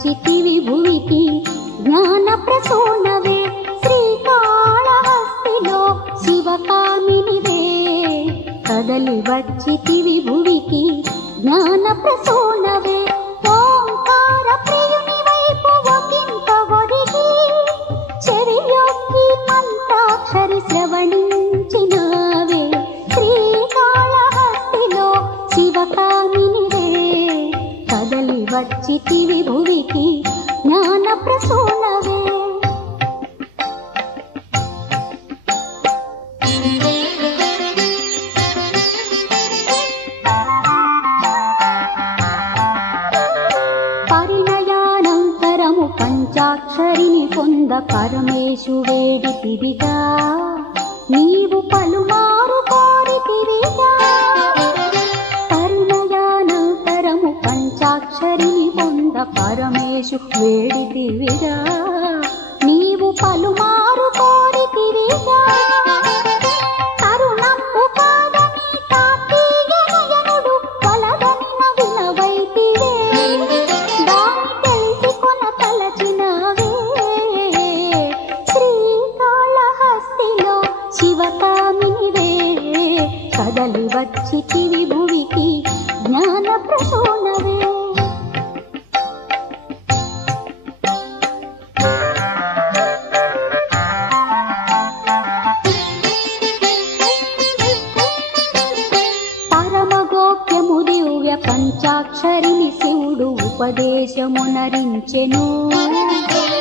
వచ్చితివి భువికి జ్ఞాన ప్రసూనవే శ్రీకాళహస్తిలో శివకామినివే కదలి వచ్చితివి భువికి జ్ఞాన ప్రసూనవే ఓంకార ప్రియుని వైపు ఒకంత ఒరిగి చెవియొక్కి మంత్రాక్షరి శ్రవణించినావే శ్రీకాళహస్తిలో శివకామినివే కదలి వచ్చితివి భువికి జ్ఞాన ప్రసూనవే పరిణయానంతరము పంచాక్షరిని పొంద పరమేశు వేడితివిగా నీవు పలుమారు కోరితివిగా పరిణయానంతరము పంచాక్షరిని పొంద పరమేశు వేడితివిగా నీవు పలుమారు కోరితివిగా తరుణంబు కాదని కార్తీయనయనుడు వలదన్న వినవైతివే దాని తెలిసి కొన తలచినవే శ్రీకాళహస్తిలో శివకామినివే కదలి వచ్చితివి భువికి జ్ఞాన ప్రసూనవే పరమగోప్యము దివ్య పంచాక్షరిని శివుడు ఉపదేశమునరించెను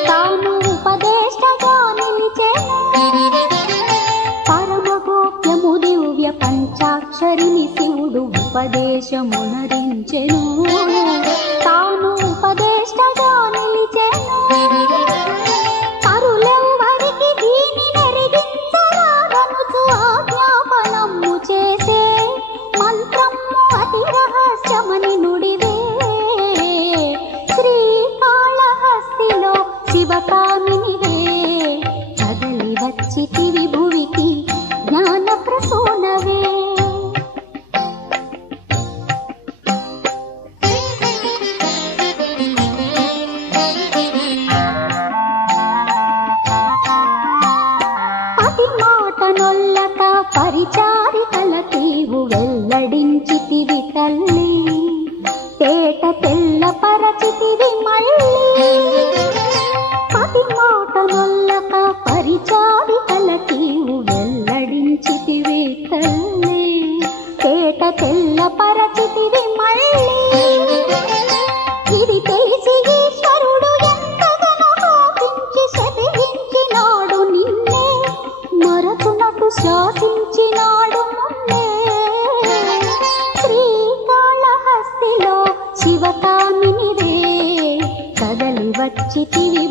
తాను ఉపదేశగా నిలిచెను పరమగోప్యము దివ్య పంచాక్షరిని శివుడు ఉపదేశమునరించెను తాను ఉపదేశగా నిలిచెను పరులెవ్వరికి దీని నెరిగించరాదనుచు ఆజ్ఞాపనము చేసే మంత్రము అతి రహస్యమని నుడివే శ్రీకాళహస్తిలో శివకామినివే కదలి వచ్చితివి భువికి జ్ఞాన ప్రసూనవే పతి మాట నొల్లక పరిచారికల తీవు వెల్లడించితివి తల్లి తేట తెల్ల పరచితివి మళ్ళీ పతి మాట నొల్లక పరిచారికల తీవు వెల్లడించితివి తల్లి తేట తెల్ల పరచితివి మళ్ళీ ఇది తెలిసి ఈశ్వరుడు ఎంతగానో కోపించి శపించినాడు నిన్నే మరచునకు శాసించినాడు మున్నే శ్రీకాళహస్తిలో శివకామినివే కదలి వచ్చితివి